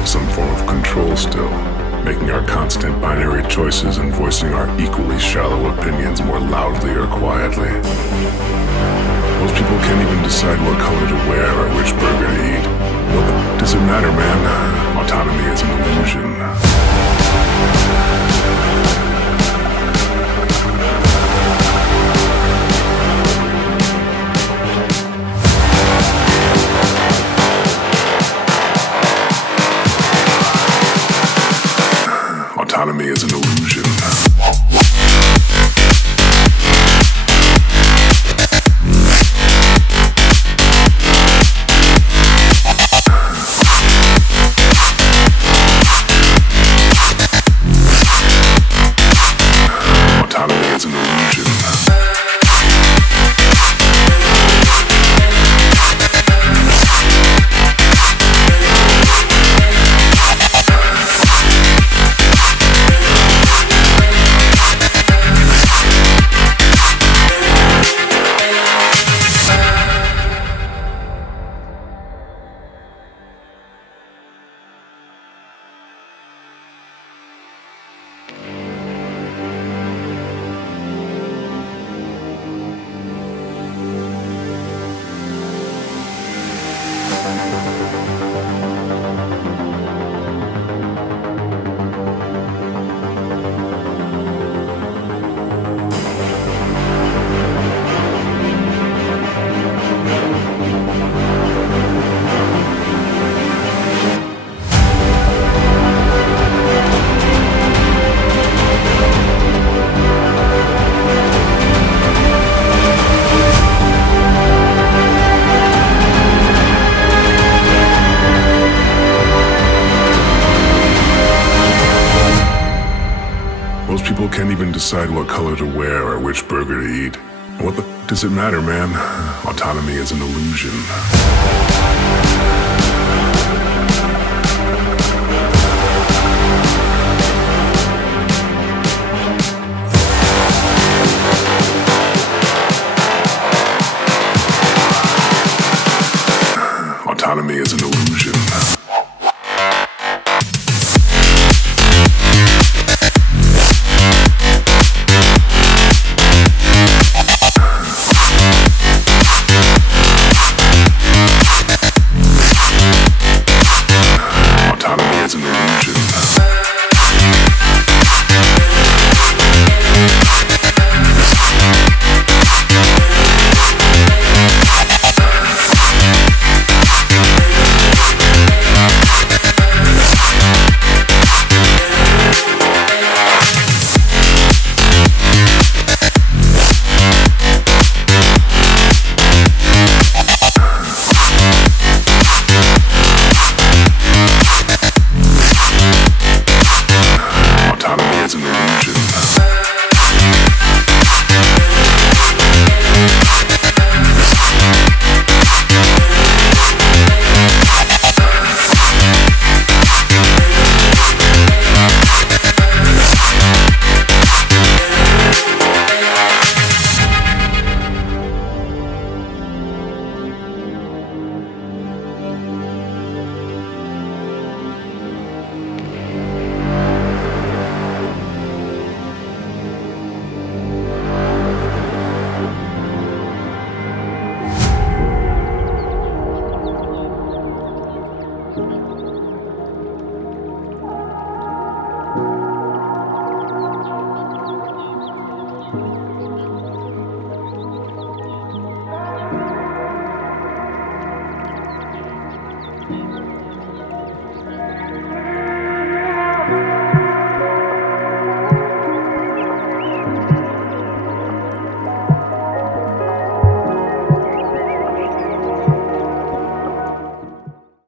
have some form of control still, making our constant binary choices and voicing our equally shallow opinions more loudly or quietly. Most people can't even decide what color to wear or which burger to eat. What does it matter, man? Autonomy is an illusion. Autonomy is an illusion. Most people can't even decide what color to wear or which burger to eat. What does it matter, man? Autonomy is an illusion. Autonomy is an illusion.